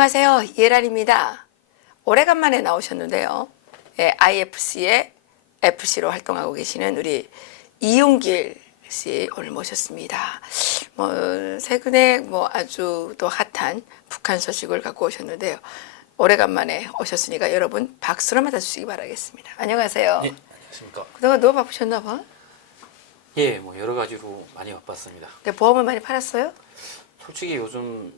안녕하세요. 예란입니다. 오래간만에 나오셨는데요. 예, IFC의 FC로 활동하고 계시는 우리 이용길 씨 오늘 모셨습니다. 최근에 아주 또 핫한 북한 소식을 갖고 오셨는데요. 오래간만에 오셨으니까 여러분 박수로 맞아주시기 바라겠습니다. 안녕하세요. 네, 안녕하십니까. 그동안 너무 바쁘셨나 봐. 예, 여러 가지로 많이 바빴습니다. 보험을 많이 팔았어요? 솔직히 요즘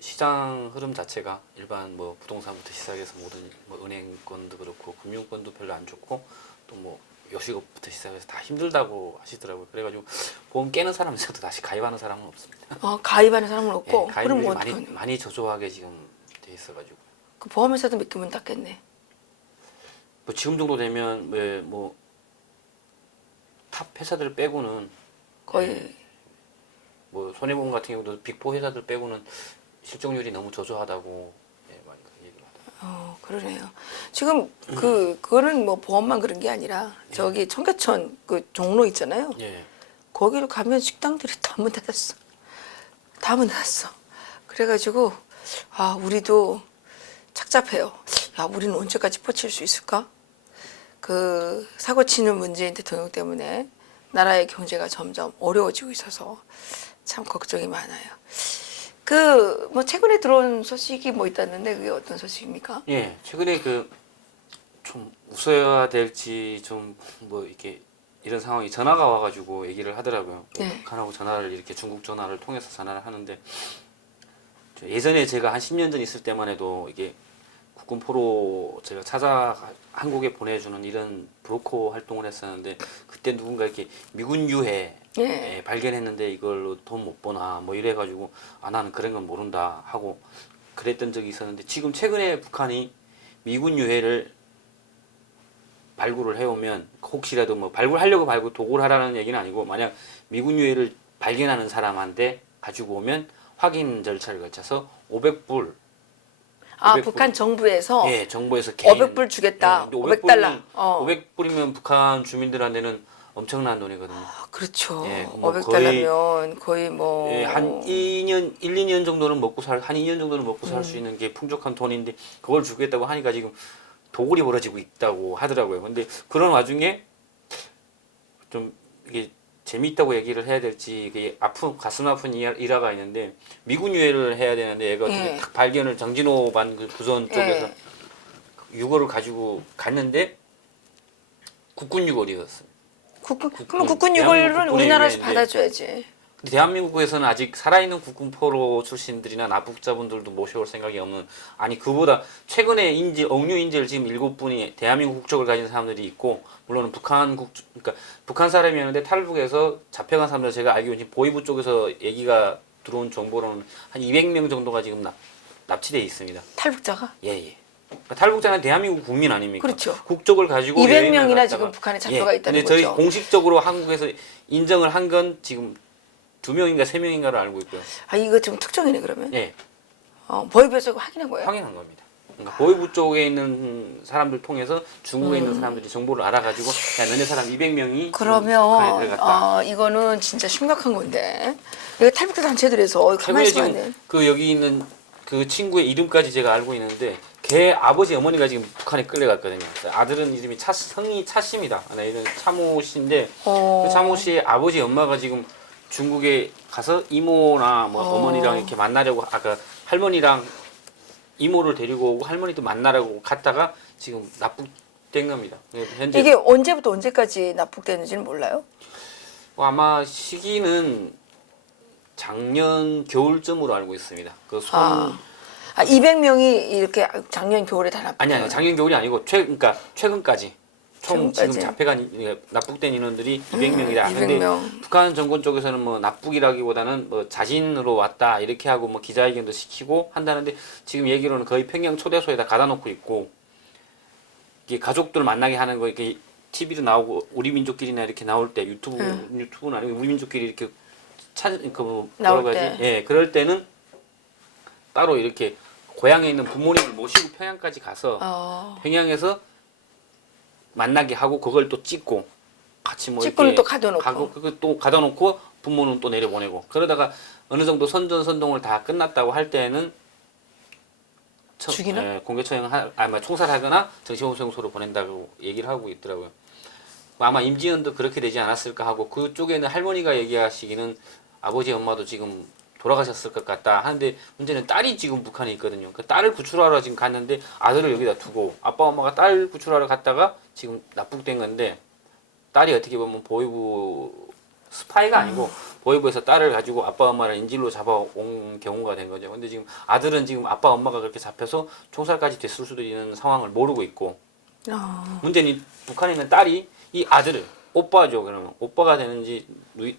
시장 흐름 자체가 일반 부동산부터 시작해서 모든 은행권도 그렇고 금융권도 별로 안 좋고 또 요식업부터 시작해서 다 힘들다고 하시더라고요. 그래가지고 보험 깨는 사람은 저도 다시 가입하는 사람은 없습니다. 가입하는 사람은 없고. 예, 그럼 가입률이 많이 저조하게 지금 돼 있어가지고. 그 보험회사도 몇 개 문 닫겠네. 지금 정도 되면 탑 회사들 빼고는 거의 손해보험 같은 경우도 빅4 회사들 빼고는 실적률이 너무 저조하다고 많이 얘기를 하더라고요. 그러네요. 지금 그거는 보험만 그런 게 아니라 저기 청계천 그 종로 있잖아요. 예. 거기로 가면 식당들이 다 문 닫았어. 다 문 닫았어. 그래가지고 우리도 착잡해요. 우리는 언제까지 버틸 수 있을까? 그 사고 치는 문재인 대통령 때문에 나라의 경제가 점점 어려워지고 있어서 참 걱정이 많아요. 최근에 들어온 소식이 있다는데 그게 어떤 소식입니까? 예, 최근에 좀 웃어야 될지 이렇게 이런 상황이 전화가 와가지고 얘기를 하더라고요. 네. 북한하고 전화를 이렇게 중국 전화를 통해서 전화를 하는데 예전에 제가 한 10년 전 있을 때만 해도 이게 국군포로 제가 찾아 한국에 보내주는 이런 브로커 활동을 했었는데 그때 누군가 이렇게 미군 유해 네. 발견했는데 이걸로 돈 못 버나 이래가지고 나는 그런 건 모른다 하고 그랬던 적이 있었는데 지금 최근에 북한이 미군 유해를 발굴을 해오면 혹시라도 발굴하려고 도굴 하라는 얘기는 아니고 만약 미군 유해를 발견하는 사람한테 가지고 오면 확인 절차를 거쳐서 500불 북한 정부에서 예, 정부에서 500불 주겠다. 예, $500. 500불이면 북한 주민들한테는 엄청난 돈이거든요. 그렇죠. 예, $500면 거의 예, 한 2년, 1, 2년 정도는 한 2년 정도는 먹고 살 수 있는 게 풍족한 돈인데 그걸 주겠다고 하니까 지금 도굴이 벌어지고 있다고 하더라고요. 근데 그런 와중에 좀 이게 재미있다고 얘기를 해야 될지 이게 가슴 아픈 일화가 있는데 미군 유해를 해야 되는데 얘가 어떻게 딱 발견을 정진호 반 그 부선 쪽에서 유골을 가지고 갔는데 국군 유골이었어요. 그럼 국군 유골은 우리나라에서 받아줘야지. 근데 대한민국에서는 아직 살아있는 국군포로 출신들이나 납북자분들도 모셔올 생각이 없는 그보다 최근에 억류 인질 지금 7분이 대한민국 국적을 가진 사람들이 있고 물론 그러니까 북한 사람이었는데 탈북해서 잡혀간 사람들 제가 알기로는 지금 보위부 쪽에서 얘기가 들어온 정보로는 한 200명 정도가 지금 납치돼 있습니다. 탈북자가? 예. 그러니까 탈북자는 대한민국 국민 아닙니까? 그렇죠. 국적을 가지고 200명이나 지금 북한에 잡혀가 있다는 근데 거죠. 저희 공식적으로 한국에서 인정을 한 건 지금 2명인가 3명인가를 알고 있고요. 이거 지금 특종이네 그러면? 예. 보위부에서 확인한 거예요? 확인한 겁니다. 그러니까 보위부 쪽에 있는 사람들 통해서 중국에 있는 사람들이 정보를 알아가지고 너네 사람 200명이 그러면 들어갔다. 이거는 진짜 심각한 건데 이거 탈북자 단체들에서 가만히 있어야 돼. 여기 있는 그 친구의 이름까지 제가 알고 있는데 걔 아버지 어머니가 지금 북한에 끌려갔거든요. 아들은 이름이 성이 차씨입니다. 이름 차모 씨인데 그 차모 씨의 아버지 엄마가 지금 중국에 가서 이모나 어머니랑 이렇게 만나려고 할머니랑 이모를 데리고 오고 할머니도 만나라고 갔다가 지금 납북된 겁니다. 현재 이게 언제부터 언제까지 납북되는지는 몰라요? 아마 시기는 작년 겨울쯤으로 알고 있습니다. 200명이 이렇게 작년 겨울에 다 납북. 아니 작년 겨울이 아니고 그러니까 최근까지 총 지금 최근까지. 잡혀간 납북된 인원들이 200명이다. 200명. 근데 북한 정권 쪽에서는 납북이라기보다는 자진으로 왔다 이렇게 하고 기자회견도 시키고 한다는데 지금 얘기로는 거의 평양 초대소에다 가다 놓고 있고 이게 가족들 만나게 하는 거 이렇게 TV도 나오고 우리 민족끼리나 이렇게 나올 때 유튜브는 아니고 우리 민족끼리 이렇게 나올 때. 예, 그럴 때는 따로 이렇게 고향에 있는 부모님을 모시고 평양까지 가서 평양에서 만나게 하고 그걸 또 찍고 같이 찍고는 이렇게 또 가둬놓고 그거 또 가둬놓고 부모는 또 내려보내고 그러다가 어느 정도 선전선동을 다 끝났다고 할 때는 죽이나? 예, 공개 처형 총살하거나 정신보호소로 보낸다고 얘기를 하고 있더라고요. 아마 임지연도 그렇게 되지 않았을까 하고 그쪽에는 할머니가 얘기하시기는 아버지 엄마도 지금 돌아가셨을 것 같다 하는데 문제는 딸이 지금 북한에 있거든요. 그 딸을 구출하러 지금 갔는데 아들을 여기다 두고 아빠 엄마가 딸 구출하러 갔다가 지금 납북된 건데 딸이 어떻게 보면 보위부 스파이가 아니고 보위부에서 딸을 가지고 아빠 엄마를 인질로 잡아온 경우가 된 거죠. 근데 지금 아들은 지금 아빠 엄마가 그렇게 잡혀서 총살까지 됐을 수도 있는 상황을 모르고 있고 문제는 이 북한에 있는 딸이 이 아들을 오빠죠. 그러면 오빠가 되는지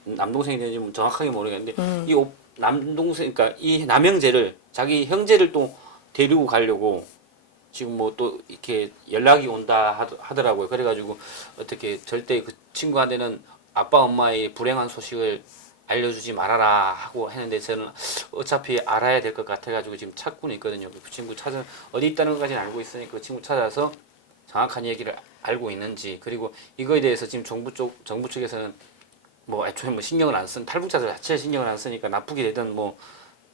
남동생이 되는지 정확하게 모르겠는데 이 남동생 그러니까 이 남형제를 자기 형제를 또 데리고 가려고 지금 뭐 또 이렇게 연락이 온다 하더라고요. 그래가지고 어떻게 절대 그 친구한테는 아빠 엄마의 불행한 소식을 알려주지 말아라 하고 했는데 저는 어차피 알아야 될 것 같아가지고 지금 찾고는 있거든요. 그 친구 찾아 어디 있다는 것까지는 알고 있으니까 그 친구 찾아서 정확한 얘기를 알고 있는지 그리고 이거에 대해서 지금 정부 쪽에서는 뭐 애초에 뭐 신경을 안 쓴 탈북자들 자체에 신경을 안 쓰니까 납북이 되든 뭐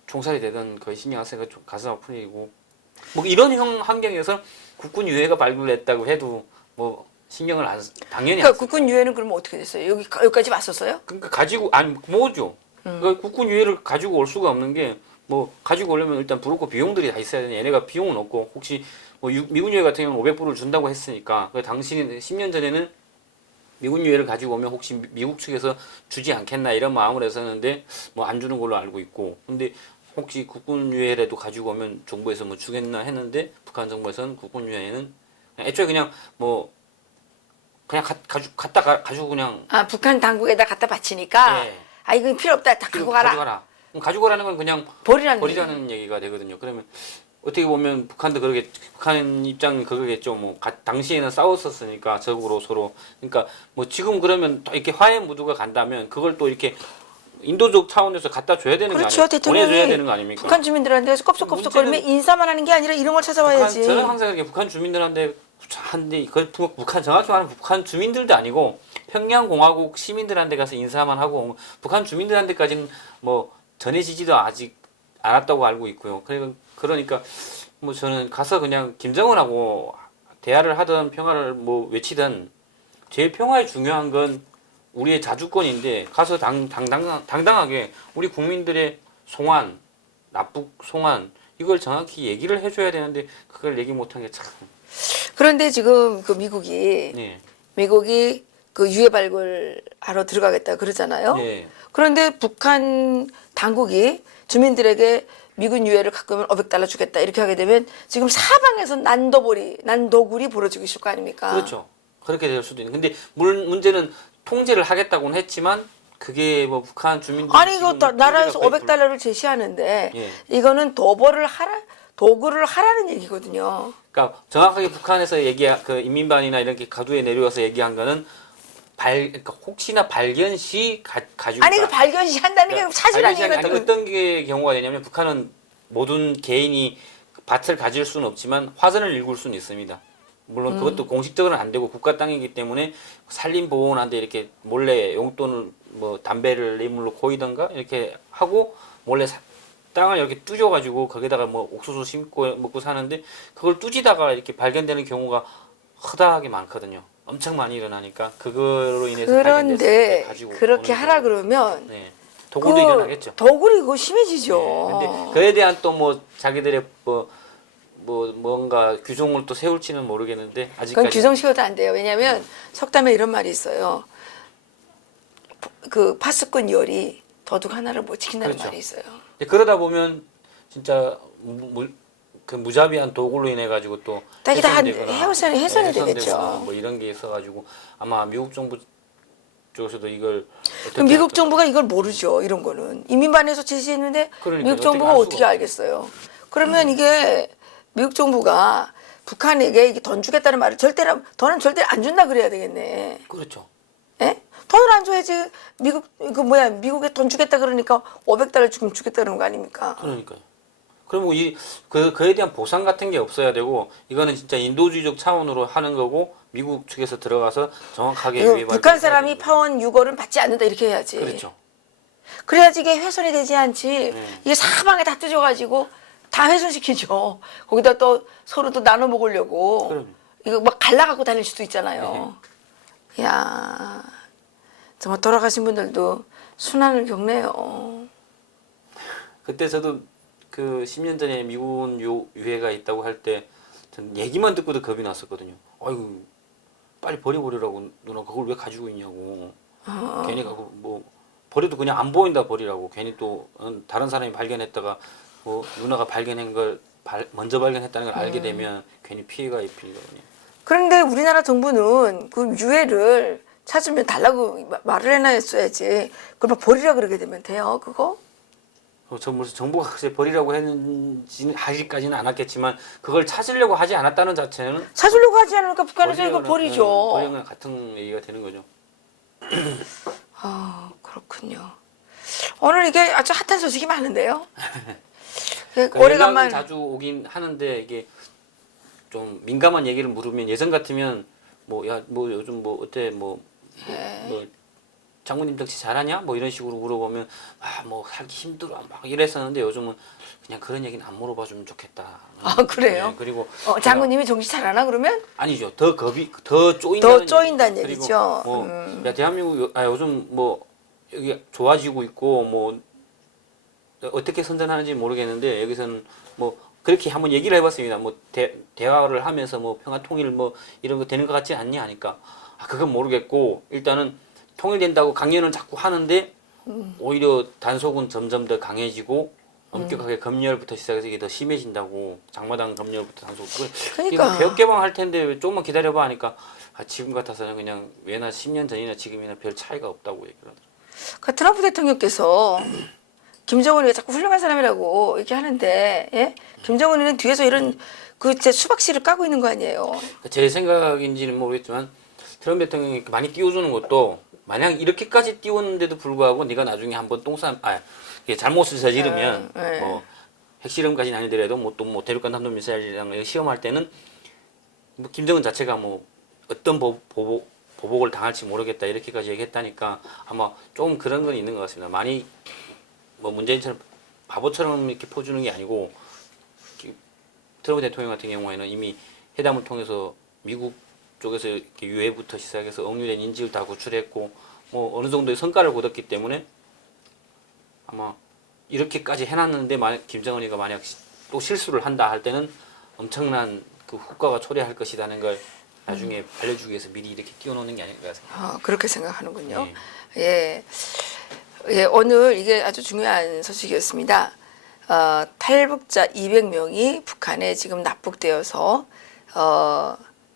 총살이 되든 거의 신경 안 쓰니까 좀 가슴 아픈 일이고 뭐 이런 환경에서 국군 유해가 발굴됐다고 해도 뭐 신경을 안 당연히 그러니까 안 국군 유해는 그러면 어떻게 됐어요? 여기까지 왔었어요? 그러니까 가지고 아니 뭐죠? 그러니까 국군 유해를 가지고 올 수가 없는 게 뭐 가지고 오려면 일단 부르고 비용들이 다 있어야 되는 얘네가 비용은 없고 혹시 뭐 미군 유해 같은 경우는 500불을 준다고 했으니까 그 당시 10년 전에는 미군 유해를 가지고 오면 혹시 미국 측에서 주지 않겠나 이런 마음을 했었는데 뭐 안 주는 걸로 알고 있고 근데 혹시 국군 유해라도 가지고 오면 정부에서 뭐 주겠나 했는데 북한 정부에서는 국군 유해는 애초에 그냥 뭐 그냥 가지고 그냥 북한 당국에다 갖다 바치니까 네. 이거 필요 없다. 다 갖고 가라. 가지고 가라는 건 그냥 버리라는 얘기가 되거든요. 그러면 어떻게 보면 북한도 그러게 북한 입장이 그거겠죠. 뭐 당시에는 싸웠었으니까 적으로 서로 그러니까 뭐 지금 그러면 또 이렇게 화해 무드가 간다면 그걸 또 이렇게 인도적 차원에서 갖다 줘야 되는 그렇죠. 거 아니에요? 대통령이 보내줘야 되는 거 아닙니까? 북한 주민들한테 껍적껍적거리면 인사만 하는 게 아니라 이런 걸 찾아와야지. 저는 항상 이렇게 북한 주민들한테 북한 정확히 말하면 북한 주민들도 아니고 평양공화국 시민들한테 가서 인사만 하고 북한 주민들한테까지는 뭐 전해지지도 아직 않았다고 알고 있고요. 그러니까 뭐 저는 가서 그냥 김정은하고 대화를 하든 평화를 뭐 외치든 제일 평화에 중요한 건 우리의 자주권인데 가서 당당하게 우리 국민들의 송환, 납북 송환 이걸 정확히 얘기를 해줘야 되는데 그걸 얘기 못한 게 참. 그런데 지금 그 미국이 그 유해 발굴하러 들어가겠다 그러잖아요. 네. 그런데 북한 당국이 주민들에게 미군 유해를 갖고 오면 $500 주겠다 이렇게 하게 되면 지금 사방에서 난도굴이 벌어지고 있을 거 아닙니까? 그렇죠. 그렇게 될 수도 있는. 근데 문제는 통제를 하겠다고는 했지만 그게 뭐 북한 주민들 아니 이거 나라에서 $500를 제시하는데 이거는 도구를 하라는 얘기거든요. 그러니까 정확하게 북한에서 그 인민반이나 이렇게 가두에 내려와서 얘기한 거는 그러니까 혹시나 발견 시 가지고 아니 그 발견 시 한다는 게 찾으라는 얘기가 아니 어떤 게 경우가 되냐면 북한은 모든 개인이 밭을 가질 수는 없지만 화전을 일굴 수는 있습니다. 물론 그것도 공식적으로는 안 되고 국가 땅이기 때문에 산림보호원한테 이렇게 몰래 용돈을 뭐 담배를 뇌물로 고이던가 이렇게 하고 몰래 땅을 이렇게 뚜져가지고 거기다가 뭐 옥수수 심고 먹고 사는데 그걸 뚜지다가 이렇게 발견되는 경우가 허다하게 많거든요. 엄청 많이 일어나니까 그거로 인해서 그런데 가지고 그렇게 하라 그러면 네. 도굴도 일어나겠죠. 도굴이 그거 심해지죠. 네. 근데 그에 대한 또 뭐 자기들의 뭔가 규정을 또 세울지는 모르겠는데 아직까지 그건 규정 세워도 안 돼요. 왜냐하면 석담에 이런 말이 있어요. 그 파수꾼 열이 도둑 하나를 못 지킨다는 그렇죠. 말이 있어요. 그러다 보면 진짜 그 무자비한 도굴로 인해 가지고 또 해선이 되겠죠. 뭐 이런 게 있어가지고 아마 미국 정부 쪽에서도 이걸 그럼 미국 정부가 이걸 모르죠. 이런 거는 이민반에서 제시했는데 그러니까 미국 정부가 어떻게 알겠어요? 그러면 이게 미국 정부가 북한에게 이게 돈 주겠다는 말을 돈은 절대 안 준다 그래야 되겠네. 그렇죠. 예? 돈을 안 줘야지 미국에 돈 주겠다 그러니까 $500 지금 주겠다는 거 아닙니까? 그러니까요. 그럼 그에 대한 보상 같은 게 없어야 되고 이거는 진짜 인도주의적 차원으로 하는 거고 미국 측에서 들어가서 정확하게 북한 사람이 파원 6월은 받지 않는다 이렇게 해야지. 그렇죠. 그래야지 이게 훼손이 되지 않지. 이게 사방에 다 뜯어가지고 다 훼손시키죠. 거기다 또 서로 또 나눠 먹으려고. 그럼요. 이거 막 갈라갖고 다닐 수도 있잖아요. 야 정말 돌아가신 분들도 순환을 겪네요. 그때 저도 그 10년 전에 미군 유해가 있다고 할 때 전 얘기만 듣고도 겁이 났었거든요. 아이고 빨리 버려버리라고 누나 그걸 왜 가지고 있냐고. 괜히 가고 뭐 버려도 그냥 안 보인다 버리라고. 괜히 또 다른 사람이 발견했다가 뭐 누나가 발견한 걸 먼저 발견했다는 걸 알게 되면 괜히 피해가 입히거든요. 그런데 그런데 우리나라 정부는 그 유해를 찾으면 달라고 말을 해놔야지. 그걸 막 버리라 그러게 되면 돼요, 그거? 저 무슨 정부가 글쎄 버리라고 했는지는 하기까지는 않았겠지만 그걸 찾으려고 하지 않았다는 자체는 찾으려고 하지 않으니까 북한에서 이거 버리죠. 버리는 같은 얘기가 되는 거죠. 아 그렇군요. 오늘 이게 아주 핫한 소식이 많은데요. 그러니까 오래간만 연락은 자주 오긴 하는데 이게 좀 민감한 얘기를 물으면 예전 같으면 뭐 야 뭐 요즘 뭐 어때 뭐 장모님 정치 잘하냐 뭐 이런 식으로 물어보면 아 뭐 살기 힘들어 막 이랬었는데 요즘은 그냥 그런 얘기는 안 물어봐주면 좋겠다. 아 그래요? 네, 그리고 장모님이 정치 잘하나 그러면? 아니죠. 더 겁이 더 쪼인다는 더 쪼인다는 얘기죠. 얘기죠. 그리고 야 대한민국 요즘 뭐 여기 좋아지고 있고 뭐 어떻게 선전하는지 모르겠는데 여기서는 뭐 그렇게 한번 얘기를 해봤습니다. 뭐 대화를 하면서 뭐 평화 통일 뭐 이런 거 되는 것 같지 않니 하니까 아 그건 모르겠고 일단은 통일된다고 강연을 자꾸 하는데 오히려 단속은 점점 더 강해지고 엄격하게 검열부터 시작해서 이게 더 심해진다고 장마당 검열부터 단속 그러니까 개혁 개방할 텐데 왜 조금만 기다려봐 하니까 아, 지금 같아서는 그냥 왜나 10년 전이나 지금이나 별 차이가 없다고 얘기를 하더라고요. 그 트럼프 대통령께서 김정은이가 자꾸 훌륭한 사람이라고 이렇게 하는데 예? 김정은이는 뒤에서 이런 그 제 수박씨를 까고 있는 거 아니에요. 제 생각인지는 모르겠지만 트럼프 대통령이 많이 띄워주는 것도 만약 이렇게까지 띄웠는데도 불구하고 네가 나중에 한번 이게 잘못을 저지르면 뭐 핵실험까지는 아니더라도 뭐 또 뭐 대륙간 탄도미사일이랑 시험할 때는 뭐 김정은 자체가 뭐 어떤 보복을 당할지 모르겠다 이렇게까지 얘기했다니까 아마 좀 그런 건 있는 것 같습니다. 많이 뭐 문재인처럼 바보처럼 이렇게 퍼주는 게 아니고 트럼프 대통령 같은 경우에는 이미 회담을 통해서 미국 쪽에서 이렇게 유해부터 시작해서 억류된 인질을 다 구출했고 뭐 어느 정도의 성과를 거뒀기 때문에 아마 이렇게까지 해놨는데 만약 김정은이가 만약 또 실수를 한다 할 때는 엄청난 그 후과가 초래할 것이라는 걸 나중에 알려주기 위해서 미리 이렇게 띄워놓는 게 아닐까 생각합니다. 그렇게 생각하는군요. 예. 예, 오늘 이게 아주 중요한 소식이었습니다. 탈북자 200명이 북한에 지금 납북되어서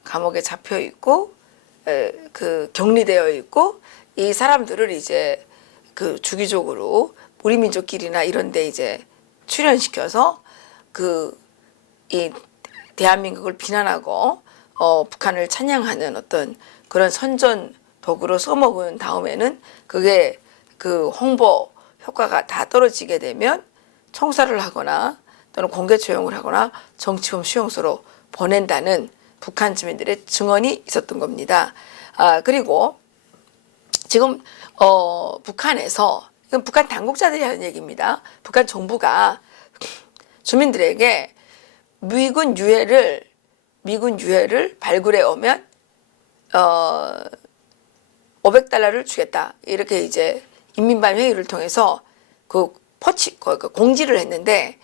감옥에 잡혀 있고 그 격리되어 있고 이 사람들을 이제 그 주기적으로 우리 민족끼리나 이런데 이제 출연시켜서 그 이 대한민국을 비난하고 북한을 찬양하는 어떤 그런 선전 도구로 써먹은 다음에는 그게 그 홍보 효과가 다 떨어지게 되면 청사를 하거나 또는 공개 처형을 하거나 정치범 수용소로 보낸다는 북한 주민들의 증언이 있었던 겁니다. 그리고 지금 북한에서 이건 북한 당국자들이 하는 얘기입니다. 북한 정부가 주민들에게 미군 유해를 발굴해 오면 500달러를 주겠다. 이렇게 이제 인민반 회의를 통해서 그 공지를 했는데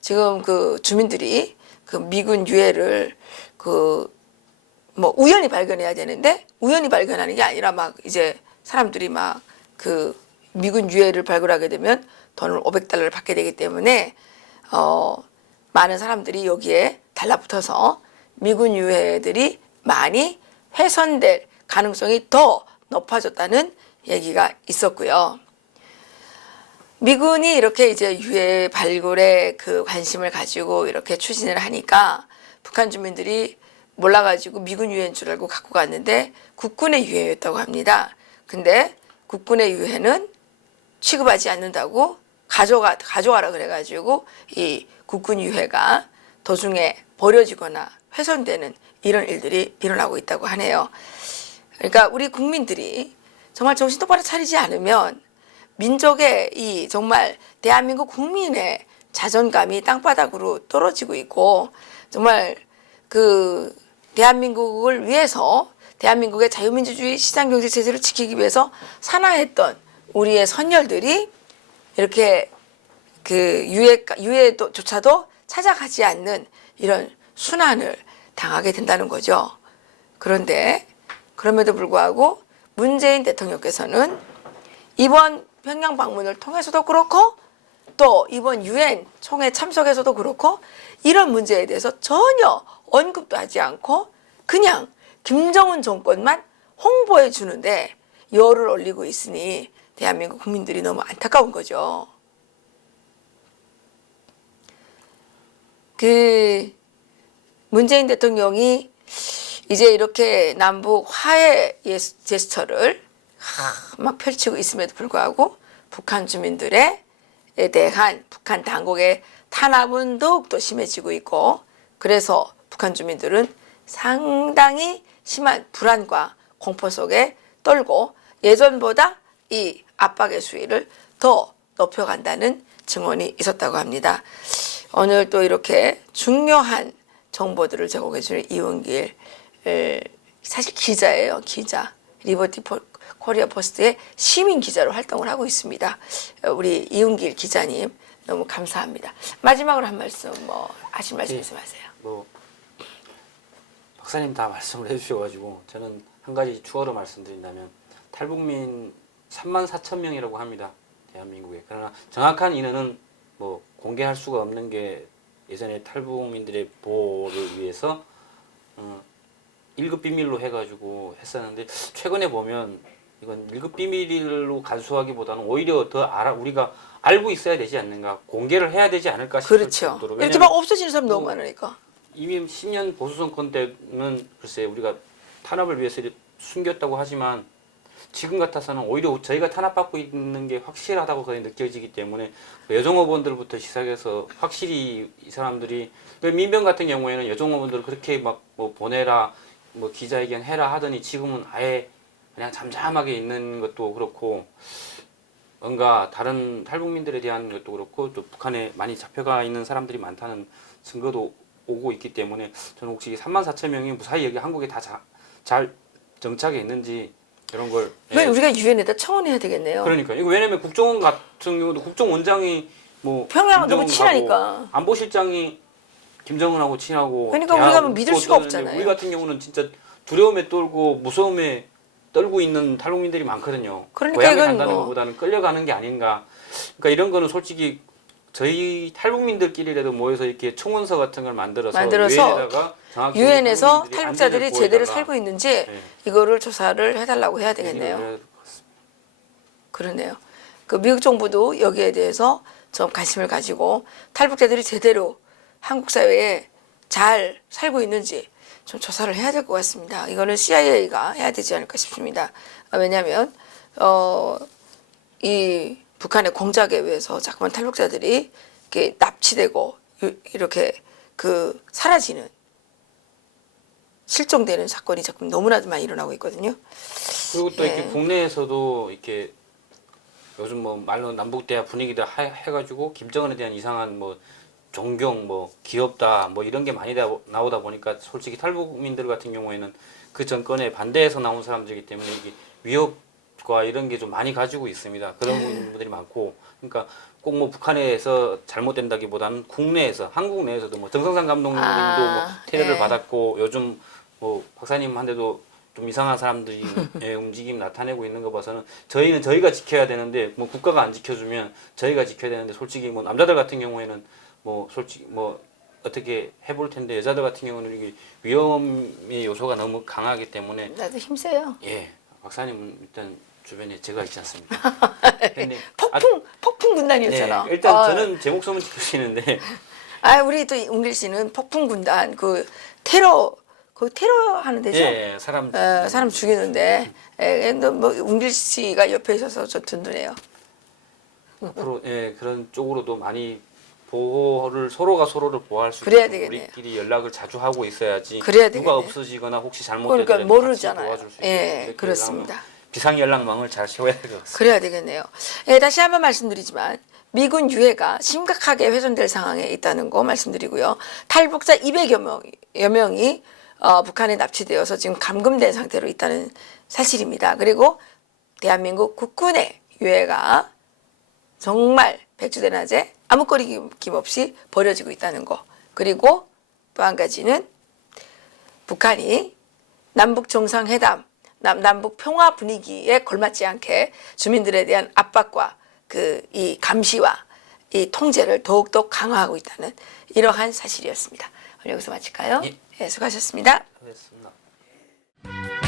지금 그 주민들이 그 미군 유해를 그 뭐 우연히 발견해야 되는데 우연히 발견하는 게 아니라 막 이제 사람들이 막 그 미군 유해를 발굴하게 되면 돈을 500달러를 받게 되기 때문에 많은 사람들이 여기에 달라붙어서 미군 유해들이 많이 훼손될 가능성이 더 높아졌다는 얘기가 있었고요. 미군이 이렇게 이제 유해 발굴에 그 관심을 가지고 이렇게 추진을 하니까 북한 주민들이 몰라가지고 미군 유해인 줄 알고 갖고 갔는데 국군의 유해였다고 합니다. 근데 국군의 유해는 취급하지 않는다고 가져가라 그래가지고 이 국군 유해가 도중에 버려지거나 훼손되는 이런 일들이 일어나고 있다고 하네요. 그러니까 우리 국민들이 정말 정신 똑바로 차리지 않으면 민족의 이 정말 대한민국 국민의 자존감이 땅바닥으로 떨어지고 있고 정말 그 대한민국을 위해서 대한민국의 자유민주주의 시장경제 체제를 지키기 위해서 산화했던 우리의 선열들이 이렇게 그 유해조차도 찾아가지 않는 이런 순환을 당하게 된다는 거죠. 그런데 그럼에도 불구하고 문재인 대통령께서는 이번 평양 방문을 통해서도 그렇고 또 이번 유엔 총회 참석에서도 그렇고 이런 문제에 대해서 전혀 언급도 하지 않고 그냥 김정은 정권만 홍보해 주는데 열을 올리고 있으니 대한민국 국민들이 너무 안타까운 거죠. 그 문재인 대통령이 이제 이렇게 남북 화해 제스처를 막 펼치고 있음에도 불구하고 북한 주민들에 대한 북한 당국의 탄압은 더욱더 심해지고 있고 그래서 북한 주민들은 상당히 심한 불안과 공포 속에 떨고 예전보다 이 압박의 수위를 더 높여간다는 증언이 있었다고 합니다. 오늘 또 이렇게 중요한 정보들을 제공해주는 이은길 사실 기자예요. 기자. 리버티 코리아 포스트의 시민 기자로 활동을 하고 있습니다. 우리 이은길 기자님 너무 감사합니다. 마지막으로 한 말씀 뭐 하실 말씀 말씀하세요. 뭐 박사님 다 말씀을 해주셔가지고 저는 한 가지 추가로 말씀드린다면 탈북민 34,000명이라고 합니다. 대한민국에. 그러나 정확한 인원은 뭐 공개할 수가 없는 게 예전에 탈북민들의 보호를 위해서 1급 비밀로 해가지고 했었는데 최근에 보면 이건 1급 비밀로 간수하기보다는 오히려 더 우리가 알고 있어야 되지 않는가 공개를 해야 되지 않을까 싶을 그렇죠. 정도로 이렇게 막 없어지는 사람 너무 많으니까. 이미 10년 보수정권 때는 글쎄 우리가 탄압을 위해서 숨겼다고 하지만 지금 같아서는 오히려 저희가 탄압받고 있는 게 확실하다고 거의 느껴지기 때문에 여종업원들부터 시작해서 확실히 이 사람들이 민병 같은 경우에는 여종업원들을 그렇게 막 뭐 보내라 뭐 기자회견 해라 하더니 지금은 아예 그냥 잠잠하게 있는 것도 그렇고 뭔가 다른 탈북민들에 대한 것도 그렇고 또 북한에 많이 잡혀가 있는 사람들이 많다는 증거도 오고 있기 때문에 저는 혹시 34,000명이 무사히 여기 한국에 다 잘 정착해 있는지 이런 걸 우리가 유엔에다 청원해야 되겠네요. 그러니까 이거 왜냐면 국정원 같은 경우도 국정원장이 뭐 평양은 너무 친하니까 안보실장이 김정은하고 친하고 그러니까 우리가 뭐 믿을 수가 없잖아요. 우리 같은 경우는 진짜 두려움에 떨고 무서움에 떨고 있는 탈북민들이 많거든요. 그러니까 고향에 이건 간다는 뭐 것보다는 끌려가는 게 아닌가. 그러니까 이런 거는 솔직히 저희 탈북민들끼리라도 모여서 이렇게 청원서 같은 걸 만들어서 유엔에다가 정확히 유엔에서 탈북민들이 탈북자들이 안전을 제대로 보호해달라. 살고 있는지 네. 이거를 조사를 해달라고 해야 되겠네요. 그러네요. 그 미국 정부도 여기에 대해서 좀 관심을 가지고 탈북자들이 제대로 한국 사회에 잘 살고 있는지 좀 조사를 해야 될 것 같습니다. 이거는 CIA가 해야 되지 않을까 싶습니다. 왜냐하면 이 북한의 공작에 의해서 자꾸만 탈북자들이 이렇게 납치되고 이렇게 그 사라지는 실종되는 사건이 자꾸 너무나도 많이 일어나고 있거든요. 그리고 또 이렇게 국내에서도 이렇게 요즘 뭐 말로 남북대화 분위기도 해가지고 김정은에 대한 이상한 뭐 존경 뭐 귀엽다 뭐 이런 게 많이 나오다 보니까 솔직히 탈북민들 같은 경우에는 그 정권에 반대해서 나온 사람들이기 때문에 이게 위협과 이런 게 좀 많이 가지고 있습니다. 그런 분들이 많고 그러니까 꼭 뭐 북한에서 잘못된다기보다는 국내에서 한국 내에서도 뭐 정성상 감독님도 뭐 테러를 받았고 요즘 뭐 박사님한테도 좀 이상한 사람들이 움직임 나타내고 있는 거 봐서는 저희는 저희가 지켜야 되는데 뭐 국가가 안 지켜주면 저희가 지켜야 되는데 솔직히 뭐 남자들 같은 경우에는 뭐 솔직히 뭐 어떻게 해볼 텐데 여자들 같은 경우는 이게 위험의 요소가 너무 강하기 때문에 나도 힘세요. 예 박사님은 일단 주변에 제가 있지 않습니까? 근데 폭풍 군단이었잖아. 네, 일단 저는 제 목숨은 지키시는데 우리 또 웅길 씨는 폭풍 군단 그 테러 하는 데죠. 예, 사람 죽이는데 뭐 웅길 씨가 옆에 있어서 저 든든해요. 앞으로 그런 쪽으로도 많이 보호를 서로가 서로를 보호할 수 그래야 있도록 되겠네요. 우리끼리 연락을 자주 하고 있어야지 그래야 누가 되겠네요. 없어지거나 혹시 잘못되더라도 그러니까 모르잖아요. 도와줄 수 있도록 예, 이렇게 그렇습니다. 하면 비상 연락망을 잘 세워야 될 것 같습니다. 그래야 되겠네요. 예, 다시 한번 말씀드리지만 미군 유해가 심각하게 훼손될 상황에 있다는 거 말씀드리고요. 탈북자 200여 명이 북한에 납치되어서 지금 감금된 상태로 있다는 사실입니다. 그리고 대한민국 국군의 유해가 정말 백주대낮에 아무 거리낌 없이 벌어지고 있다는 거. 그리고 또 한 가지는 북한이 남북 정상회담, 남북 평화 분위기에 걸맞지 않게 주민들에 대한 압박과 이 감시와 이 통제를 더욱더 강화하고 있다는 이러한 사실이었습니다. 오늘 여기서 마칠까요? 예. 네, 수고하셨습니다. 수고하셨습니다.